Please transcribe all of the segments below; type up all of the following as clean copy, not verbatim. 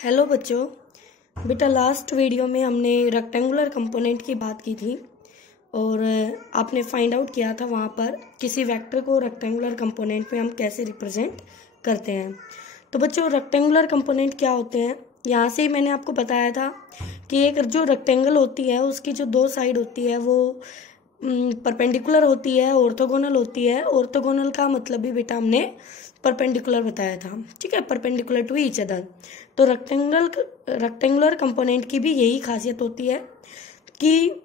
Hello बच्चों। बेटा last video में हमने रेक्टेंगुलर कंपोनेंट की बात की थी और आपने फाइंड आउट किया था वहाँ पर किसी वेक्टर को रेक्टेंगुलर कंपोनेंट में हम कैसे रिप्रेजेंट करते हैं। तो बच्चों रेक्टेंगुलर कंपोनेंट क्या होते हैं, यहाँ से ही मैंने आपको बताया था कि एक जो रेक्टेंगल होती है उसकी जो दो साइड होती है वो परपेंडिकुलर होती है, ऑर्थोगोनल होती है। ऑर्थोगोनल का मतलब भी बेटा हमने परपेंडिकुलर बताया था, ठीक है, परपेंडिकुलर टू ईच अदर। तो रेक्टेंगुलर कंपोनेंट की भी यही खासियत होती है कि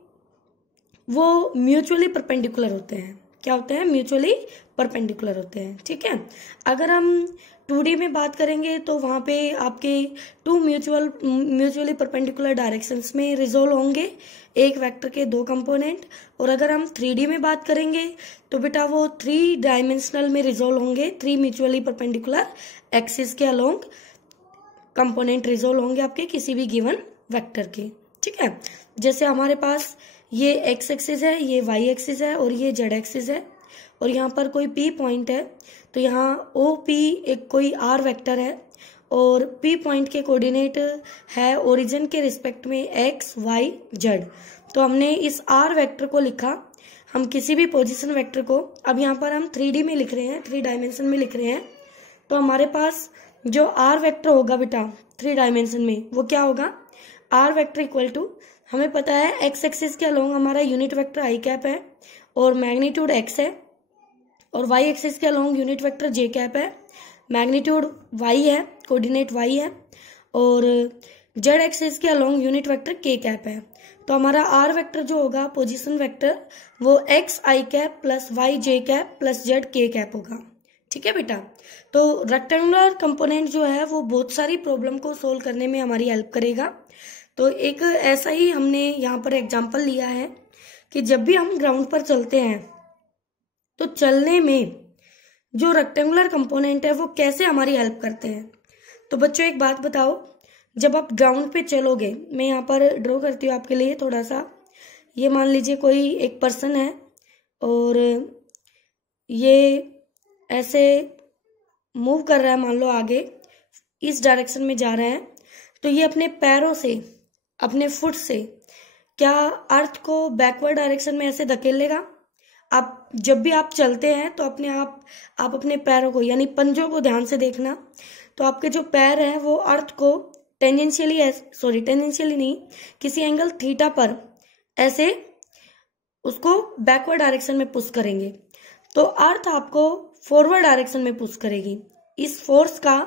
वो म्यूचुअली परपेंडिकुलर होते हैं। क्या होते हैं? म्यूचुअली परपेंडिकुलर होते हैं, ठीक है। अगर हम 2D में बात करेंगे तो वहाँ पे आपके टू म्यूचुअली परपेंडिकुलर डायरेक्शंस में रिजोल्व होंगे एक वेक्टर के दो कंपोनेंट। और अगर हम 3D में बात करेंगे तो बेटा वो 3 डायमेंशनल में रिजोल्व होंगे, 3 म्यूचुअली परपेंडिकुलर एक्सिस के अलोंग कंपोनेंट रिजोल्व होंगे आपके किसी भी गिवन वेक्टर के, ठीक है। जैसे हमारे पास ये एक्स एक्सिस है, ये वाई एक्सिस है और ये जेड एक्सिस है और यहाँ पर कोई पी पॉइंट है, तो यहाँ ओ पी एक कोई आर वेक्टर है और पी पॉइंट के कोऑर्डिनेट है ओरिजिन के रिस्पेक्ट में एक्स वाई जेड। तो हमने इस आर वेक्टर को लिखा, हम किसी भी पोजीशन वेक्टर को, अब यहाँ पर हम 3D में लिख रहे हैं, 3 डायमेंशन में लिख रहे हैं। तो हमारे पास जो आर वेक्टर होगा बेटा 3 डायमेंशन में वो क्या होगा? आर वेक्टर इक्वल टू, हमें पता है एक्स एक्सिस के अलोंग हमारा यूनिट वेक्टर आई कैप है और मैग्नीट्यूड एक्स है, और वाई एक्सिस के अलोंग यूनिट वेक्टर जे कैप है, मैग्नीट्यूड वाई है, कोऑर्डिनेट वाई है, और जेड एक्सिस के अलोंग यूनिट वेक्टर के कैप है। तो हमारा आर वेक्टर जो होगा पोजीशन वेक्टर वो एक्स आई कैप प्लस वाई जे कैप प्लस जेड के कैप होगा, ठीक है बेटा। तो रेक्टेंगुलर कंपोनेंट जो है वो बहुत सारी प्रॉब्लम को सोल्व करने में हमारी हेल्प करेगा। तो एक ऐसा ही हमने यहाँ पर एग्जांपल लिया है कि जब भी हम ग्राउंड पर चलते हैं तो चलने में जो रेक्टेंगुलर कंपोनेंट है वो कैसे हमारी हेल्प करते हैं। तो बच्चों एक बात बताओ, जब आप ग्राउंड पे चलोगे, मैं यहाँ पर ड्रॉ करती हूँ आपके लिए थोड़ा सा। ये मान लीजिए कोई एक पर्सन है और ये ऐसे मूव कर रहा है, मान लो आगे इस डायरेक्शन में जा रहा है, तो ये अपने पैरों से, अपने फुट से क्या अर्थ को बैकवर्ड डायरेक्शन में ऐसे धकेलेगा। आप जब भी आप चलते हैं तो आप अपने पैरों को यानी पंजों को ध्यान से देखना, तो आपके जो पैर हैं वो अर्थ को टेंजेंशियली नहीं, किसी एंगल थीटा पर ऐसे उसको बैकवर्ड डायरेक्शन में पुश करेंगे, तो अर्थ आपको फॉरवर्ड डायरेक्शन में पुश करेगी। इस फोर्स का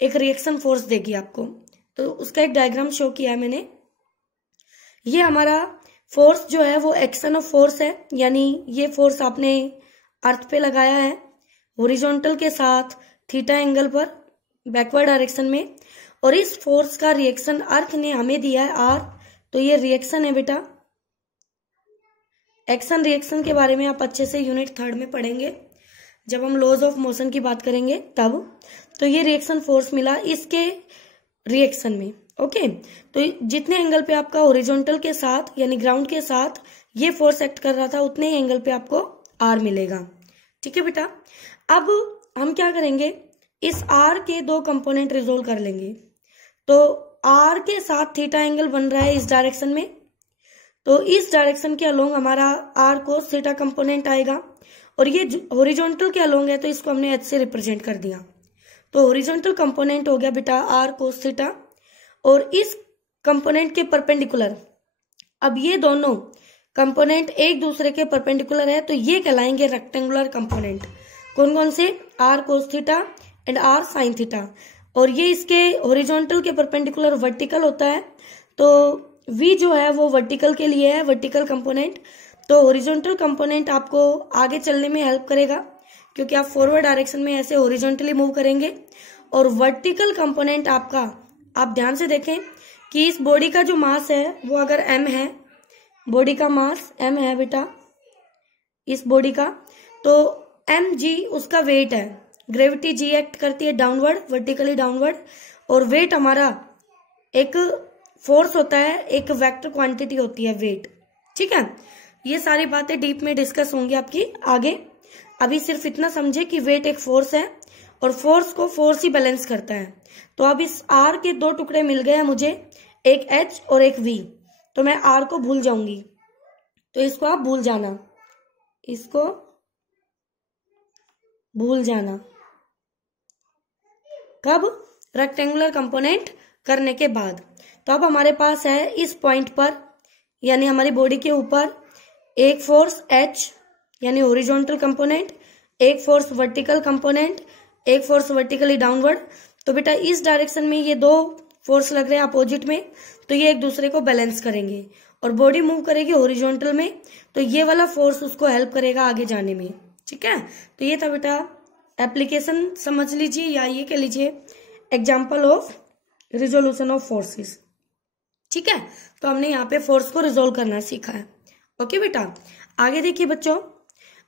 एक रिएक्शन फोर्स देगी आपको। तो उसका एक डायग्राम शो किया है मैंने। ये हमारा फोर्स जो है वो एक्शन ऑफ फोर्स है, यानी ये फोर्स आपने अर्थ पे लगाया है हॉरिजॉन्टल के साथ थीटा एंगल पर बैकवर्ड डायरेक्शन में, और इस फोर्स का रिएक्शन अर्थ ने हमें दिया है आर। तो ये रिएक्शन है बेटा। एक्शन रिएक्शन के बारे में आप अच्छे से यूनिट 3 में पढ़ेंगे जब हम लॉज ऑफ मोशन की बात करेंगे तब। तो ये रिएक्शन फोर्स मिला इसके रिएक्शन में, ओके। तो जितने एंगल पे आपका हॉरिजॉन्टल के साथ यानी ग्राउंड के साथ ये फोर्स एक्ट कर रहा था उतने ही एंगल पे आपको आर मिलेगा, ठीक है बेटा। अब हम क्या करेंगे, इस आर के दो कंपोनेंट रिजोल्व कर लेंगे। तो आर के साथ थीटा एंगल बन रहा है इस डायरेक्शन में, तो इस डायरेक्शन के अलोंग हमारा आर कोस थीटा कंपोनेंट आएगा, और ये हॉरिजॉन्टल के अलोंग है तो इसको हमने एच से रिप्रेजेंट कर दिया। तो हॉरिजॉन्टल कंपोनेंट हो गया बेटा आर कोस थीटा, और इस कंपोनेंट के परपेंडिकुलर, अब ये दोनों कंपोनेंट एक दूसरे के परपेंडिकुलर है तो ये कहलाएंगे रेक्टेंगुलर कंपोनेंट। कौन कौन से? R cos theta and r sine theta. और ये इसके हॉरिजॉन्टल के परपेंडिकुलर वर्टिकल होता है, तो V जो है वो वर्टिकल के लिए है, वर्टिकल कंपोनेंट। तो हॉरिजॉन्टल कंपोनेंट आपको आगे चलने में हेल्प करेगा क्योंकि आप फॉरवर्ड डायरेक्शन में ऐसे हॉरिजॉन्टली मूव करेंगे। और वर्टिकल कंपोनेंट आपका, आप ध्यान से देखें कि इस बॉडी का जो मास है वो अगर m है, बॉडी का मास m है बेटा इस बॉडी का, तो mg उसका वेट है, ग्रेविटी g एक्ट करती है डाउनवर्ड, वर्टिकली डाउनवर्ड, और वेट हमारा एक फोर्स होता है, एक वेक्टर क्वांटिटी होती है वेट, ठीक है। ये सारी बातें डीप में डिस्कस होंगी आपकी आगे। अभी सिर्फ इतना समझे कि वेट एक फोर्स है और फोर्स को फोर्स ही बैलेंस करता है। तो अब इस R के दो टुकड़े मिल गए हैं मुझे, एक H और एक V। तो मैं R को भूल जाऊंगी, तो इसको आप भूल जाना, इसको भूल जाना। कब? रेक्टेंगुलर कंपोनेंट करने के बाद। तो अब हमारे पास है इस पॉइंट पर, यानी हमारी बॉडी के ऊपर, एक फोर्स H यानी हॉरिजॉन्टल कंपोनेंट, एक फोर्स वर्टिकल कंपोनेंट, एक फोर्स वर्टिकली डाउनवर्ड। तो बेटा इस डायरेक्शन में ये दो फोर्स लग रहे हैं अपोजिट में, तो ये एक दूसरे को बैलेंस करेंगे और बॉडी मूव करेगी हॉरिजॉन्टल में, तो ये वाला फोर्स उसको हेल्प करेगा आगे जाने में। ठीक है, तो ये था बेटा एप्लीकेशन, समझ लीजिए, या ये कह लीजिए example of resolution of forces. ठीक है, तो हमने यहाँ पे फोर्स को रिजोल्व करना सीखा है। ओके बेटा, आगे देखिए बच्चों,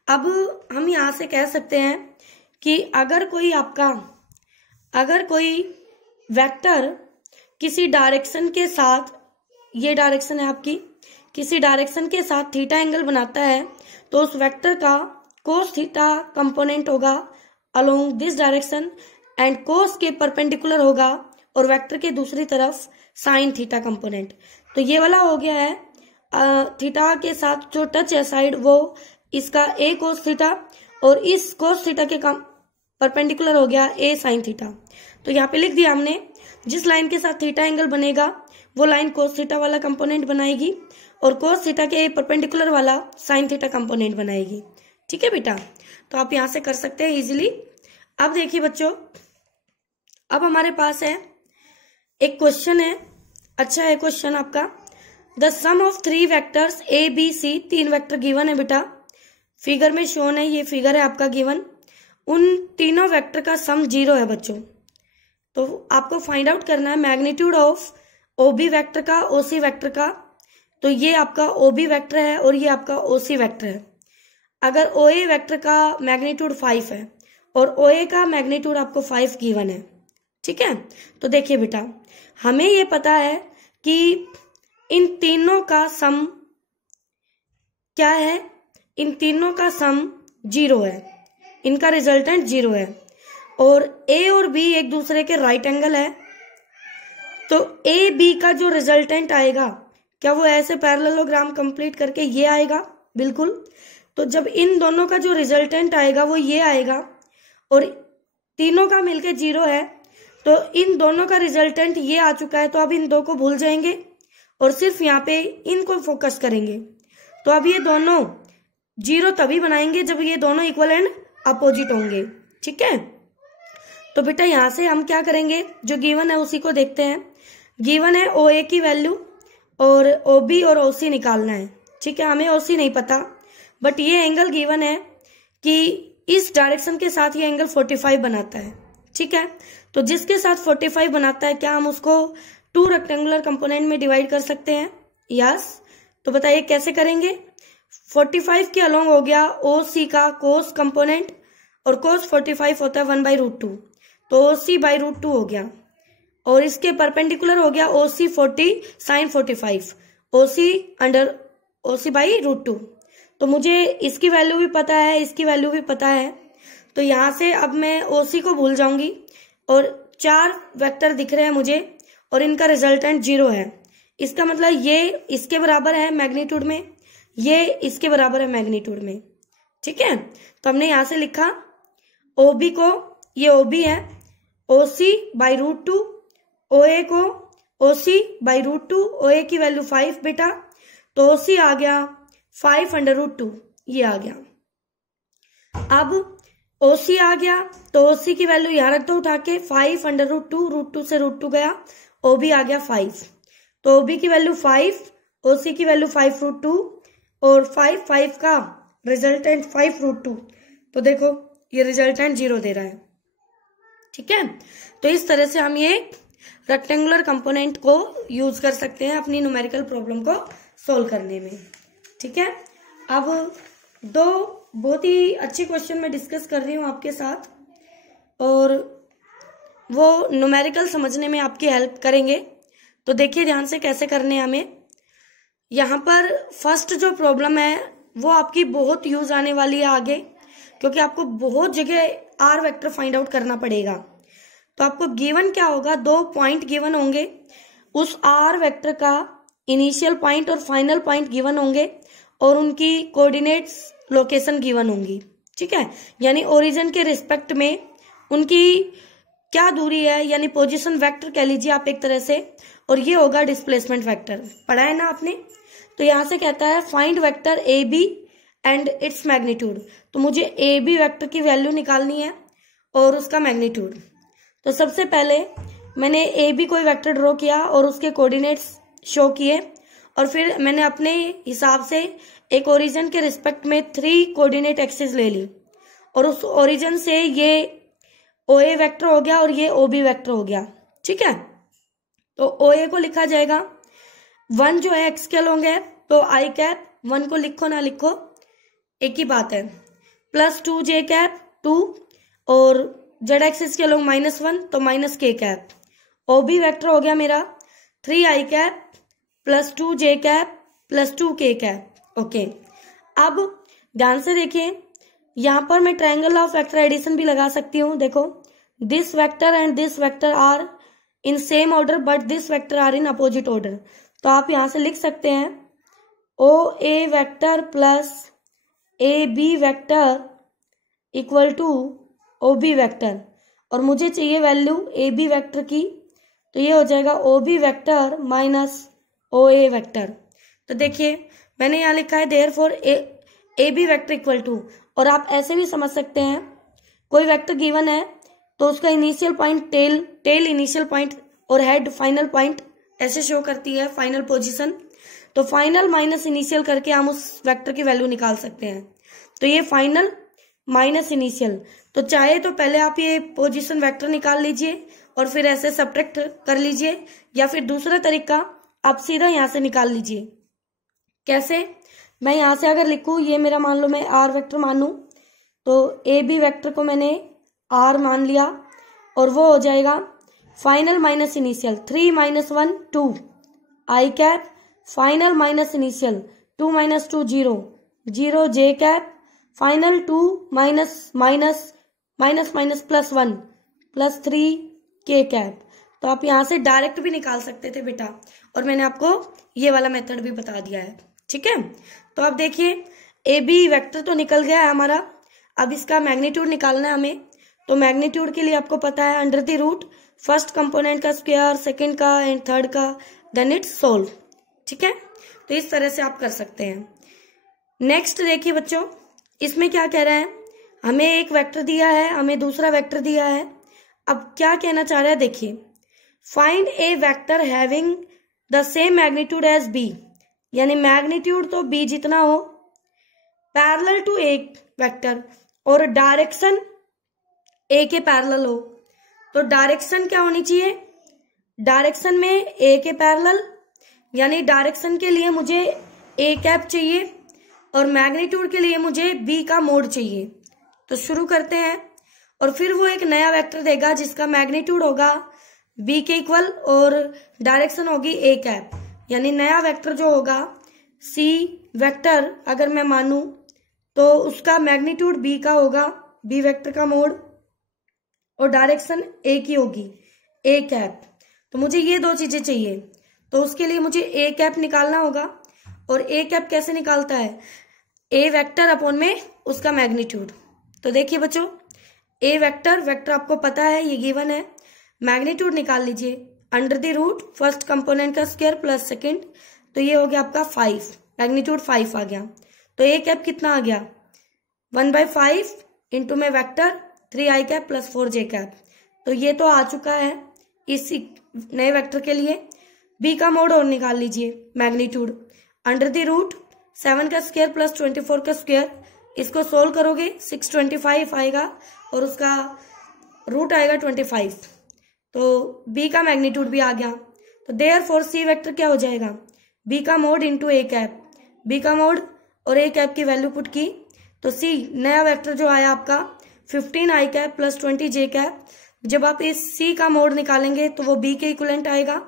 अब हम यहाँ से कह सकते हैं कि अगर कोई वेक्टर किसी डायरेक्शन के साथ, ये डायरेक्शन है आपकी, किसी डायरेक्शन के साथ थीटा एंगल बनाता है, तो उस वेक्टर का कोस थीटा कंपोनेंट होगा along this direction and cos के परपेंडिकुलर होगा, और वेक्टर के दूसरी तरफ साइन थीटा कंपोनेंट। तो ये वाला हो गया है थीटा के साथ जो टच है साइड, वो इसका ए कोस थीटा, और इस कोस थीटा के परपेंडिकुलर हो गया ए साइन थीटा। तो यहाँ पे लिख दिया हमने, जिस लाइन के साथ थीटा एंगल बनेगा वो लाइन कोस थीटा वाला कंपोनेंट बनाएगी, और कोस थीटा के परपेंडिकुलर वाला साइन थीटा कंपोनेंट बनाएगी। ठीक है बेटा, तो आप यहां से कर सकते हैं इजीली। अब देखिए बच्चों, अब हमारे पास है एक क्वेश्चन है, अच्छा है क्वेश्चन आपका। The sum of 3 vectors A B C, 3 vector given है बेटा, फिगर में शोन है, ये फिगर है आपका गिवन। उन तीनों वेक्टर का सम 0 है बच्चों। तो आपको फाइंड आउट करना है मैग्नीट्यूड ऑफ ओबी वेक्टर का, ओसी वेक्टर का। तो ये आपका ओबी वेक्टर है और ये आपका ओसी वेक्टर है। अगर ओए वेक्टर का मैग्नीट्यूड 5 है और ओए का मैग्नीट्यूड आपको 5 गिवन है। ठीक है, तो देखिए बेटा, हमें ये पता है कि इन तीनों का सम क्या है, इन तीनों का सम 0 है, इनका रिजल्टेंट 0 है, और ए और बी एक दूसरे के राइट एंगल है। तो ए बी का जो रिजल्टेंट आएगा, क्या वो ऐसे पैरेललोग्राम कंप्लीट करके ये आएगा? बिल्कुल। तो जब इन दोनों का जो रिजल्टेंट आएगा वो ये आएगा, और तीनों का मिलके 0 है, तो इन दोनों का रिजल्टेंट ये आ चुका है। तो अब इन दो को भूल जाएंगे और सिर्फ यहाँ पे इनको फोकस करेंगे। तो अब ये दोनों 0 तभी बनाएंगे जब ये दोनों इक्वल एंड अपोजिट होंगे। ठीक है, तो बेटा यहाँ से हम क्या करेंगे, जो गिवन है उसी को देखते हैं। गिवन है ओ ए की वैल्यू और ओ बी और ओ सी निकालना है। ठीक है, हमें ओ सी नहीं पता, बट ये एंगल गिवन है कि इस डायरेक्शन के साथ ये एंगल 45 बनाता है। ठीक है, तो जिसके साथ 45 बनाता है, क्या हम उसको 2 रेक्टेंगुलर कंपोनेंट में डिवाइड कर सकते हैं? यस। तो बताइए कैसे करेंगे। 45 के अलोंग हो गया ओ सी का कोस कंपोनेंट, और कोस 45 होता है 1/√2, तो ओ सी /√2 हो गया, और इसके परपेंडिकुलर हो गया ओ सी 40 साइन 45, ओ सी अंडर ओ सी /√2। तो मुझे इसकी वैल्यू भी पता है, इसकी वैल्यू भी पता है, तो यहां से अब मैं ओ सी को भूल जाऊंगी, और 4 वेक्टर दिख रहे हैं मुझे, और इनका रिजल्टेंट 0 है। इसका मतलब ये इसके बराबर है मैग्नीट्यूड में, ये इसके बराबर है मैग्नीट्यूड में। ठीक है, तो हमने यहां से लिखा ओ बी को, ये ओ बी है, ओ सी /√2, ओ ए को ओ सी /√2, ओ ए की वैल्यू 5 बेटा, तो ओ सी आ गया 5/√2, ये आ गया। अब ओ सी आ गया, तो ओ सी की वैल्यू यहां रख दो उठा के, 5/√2, √2 से √2 गया, ओ बी आ गया 5, तो ओ बी की वैल्यू 5, ओ सी की वैल्यू 5/√2, और 5 का रिजल्टेंट 5/√2, तो देखो ये रिजल्टेंट 0 दे रहा है। ठीक है, तो इस तरह से हम ये रेक्टेंगुलर कंपोनेंट को यूज कर सकते हैं अपनी न्यूमेरिकल प्रॉब्लम को सोल्व करने में। ठीक है, अब 2 बहुत ही अच्छे क्वेश्चन मैं डिस्कस कर रही हूँ आपके साथ, और वो न्यूमेरिकल समझने में आपकी हेल्प करेंगे। तो देखिए ध्यान से कैसे करने हैं हमें। यहाँ पर फर्स्ट जो प्रॉब्लम है वो आपकी बहुत यूज आने वाली है आगे, क्योंकि आपको बहुत जगह आर वेक्टर फाइंड आउट करना पड़ेगा। तो आपको गिवन क्या होगा, 2 पॉइंट गिवन होंगे, उस आर वेक्टर का इनिशियल पॉइंट और फाइनल पॉइंट गिवन होंगे और उनकी कोऑर्डिनेट्स लोकेशन गिवन होंगी। ठीक है, यानी ओरिजिन के रिस्पेक्ट में उनकी क्या दूरी है, यानी पोजीशन वेक्टर कह लीजिए आप एक तरह से, और ये होगा डिस्प्लेसमेंट वेक्टर। पढ़ा है ना आपने। तो यहां से कहता है find vector A B and its magnitude. तो मुझे ए बी वेक्टर की वैल्यू निकालनी है और उसका मैग्नीट्यूड। तो सबसे पहले मैंने ए बी कोई वेक्टर ड्रॉ किया और उसके कोऑर्डिनेट्स शो किए, और फिर मैंने अपने हिसाब से एक ओरिजिन के रिस्पेक्ट में 3 कोऑर्डिनेट एक्सिस ले ली, और उस ओरिजिन से ये ओ ए वेक्टर हो गया और ये ओ बी वेक्टर हो गया। ठीक है, तो ओ ए को लिखा जाएगा 1 जो है एक्स स्केल होंगे, तो आई कैप 1 को लिखो ना लिखो एक ही बात है, प्लस 2 जे कैप 2, और जेड एक्सिस के लोग -1 तो माइनस के कैप। ओ बी वेक्टर हो गया मेरा 3 आई कैप प्लस 2 जे कैप प्लस 2 के कैप। ओके, अब ध्यान से देखिए, यहां पर मैं ट्रायंगल ऑफ वेक्टर एडिशन भी लगा सकती हूँ। देखो, this vector and this vector are in same order but this vector are in opposite order. तो आप यहां से लिख सकते हैं O A vector plus A B vector equal to O B vector, और मुझे चाहिए वैल्यू ए बी वेक्टर की, तो ये हो जाएगा O B vector minus O A vector. तो देखिए मैंने यहाँ लिखा है therefore A B vector equal to, और आप ऐसे भी समझ सकते हैं, कोई वेक्टर गिवन है तो उसका initial point tail initial point और हेड फाइनल पॉइंट ऐसे शो करती है फाइनल पोजीशन। तो फाइनल माइनस इनिशियल करके हम उस वेक्टर की वैल्यू निकाल सकते हैं। तो ये फाइनल माइनस इनिशियल, तो चाहे तो पहले आप ये पोजीशन वेक्टर निकाल लीजिए और फिर ऐसे सब्ट्रैक्ट कर लीजिए, या फिर दूसरा तरीका आप सीधा यहां से निकाल लीजिए। कैसे, मैं यहां से अगर लिखूं, ये मेरा मान लो मैं आर वेक्टर मानूं, तो ए बी वेक्टर को मैंने आर मान लिया, और वो हो जाएगा final minus initial 3 - 1 2 i cap, final minus initial 2 - 2 0 0 j cap, final 2 minus minus minus minus plus 1 plus 3 k cap. तो आप यहां से डायरेक्ट भी निकाल सकते थे बेटा, और मैंने आपको ये वाला मेथड भी बता दिया है। ठीक है, तो अब देखिए ए बी वेक्टर तो निकल गया है हमारा, अब इसका मैग्नीट्यूड निकालना है हमें। तो मैग्नीट्यूड के लिए आपको पता है under the root first component का स्क्वायर, सेकंड का एंड थर्ड का, देन इट्स सोल्व। ठीक है, तो इस तरह से आप कर सकते हैं। नेक्स्ट देखिए बच्चों, इसमें क्या कह रहा है, हमें एक वेक्टर दिया है, हमें दूसरा वेक्टर दिया है। अब क्या कहना चाह रहा है, देखिए find a vector having the same magnitude as B, यानी मैग्नीट्यूड तो बी जितना हो, पैरेलल टू ए वेक्टर, और डायरेक्शन ए के पैरेलल हो। तो डायरेक्शन क्या होनी चाहिए, डायरेक्शन में ए के पैरेलल, यानी डायरेक्शन के लिए मुझे ए कैप चाहिए और मैग्नीट्यूड के लिए मुझे बी का मोड चाहिए। तो शुरू करते हैं, और फिर वो एक नया वेक्टर देगा जिसका मैग्नीट्यूड होगा बी के इक्वल और डायरेक्शन होगी ए कैप, यानी नया वेक्टर जो होगा सी वेक्टर अगर मैं मानूं तो उसका मैग्नीट्यूड बी का होगा, बी वेक्टर का मोड, और डायरेक्शन ए की होगी ए कैप। तो मुझे ये 2 चीजें चाहिए, तो उसके लिए मुझे ए कैप निकालना होगा। और ए कैप कैसे निकालता है, ए वेक्टर अपॉन में उसका मैग्नीट्यूड। तो देखिए बच्चों, ए वेक्टर आपको पता है, ये गिवन है, मैग्नीट्यूड निकाल लीजिए under the root first component का स्क्वायर प्लस सेकंड, तो ये हो गया आपका 5, मैग्नीट्यूड 5 आ गया। तो ए कैप कितना आ गया, 1/5 इंटू में वेक्टर 3 आई कैप प्लस 4 जे कैप। तो ये तो आ चुका है इस नए वेक्टर के लिए। बी का मोड और निकाल लीजिए, मैग्नीट्यूड अंडर द रूट 7 का स्क्वायर प्लस 24 का स्क्वायर, इसको सोल्व करोगे 625 आएगा और उसका रूट आएगा 25। तो बी का मैग्नीट्यूड भी आ गया। तो देयरफॉर सी वेक्टर क्या हो जाएगा, बी का mode into A cap, B का मोड और ए कैप की वैल्यू पुट की, तो सी नया वेक्टर जो आया आपका 15 आई कैप प्लस 20 जे कैप। जब आप इस सी का मोड निकालेंगे तो वो बी के इक्वलेंट आएगा,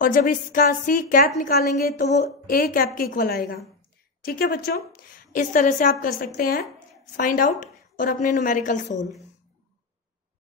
और जब इसका सी कैप निकालेंगे तो वो ए कैप के इक्वल आएगा। ठीक है बच्चों, इस तरह से आप कर सकते हैं फाइंड आउट और अपने न्यूमेरिकल सोल्व।